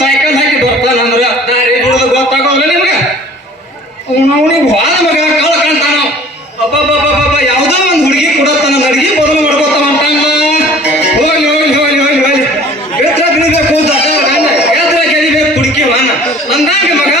Cycle ಹಾಕಿ ಬರ್ತಾನಂದ್ರ ದಾರಿ ಬಿಡುದು ಗೊತ್ತಾಗೋಲ್ಲ ನಿಮ್ಗ. ಅವನಿಗೆ ಭಾಳ ಮಗ ಕಳ್ಳ ಕಾಣ್ತಾನ. ಅಬ್ಬಬ್ಬಬ್ಬ ಯಾವುದೋ ಒಂದು ಹುಡುಗಿ ಕೊಡತ್ತಾನ, ನಡ್ಗಿ ಬದಲು ಮಾಡ್ಕೋತಾವ ಅಂತಾನ. ಹೋಗ್ಲಿ ಹೋಗ್ಲಿ ಹೋಗ್ಲಿ ಹೋಗ್ಲಿ ಹೋಗ್ಲಿ ಎತ್ರ ಬಿಡಬೇಕು ಎತ್ರ ಗೆದಿಬೇಕು ಹುಡುಕಿ ವಾನ ಅಂದಾಗ ಮಗ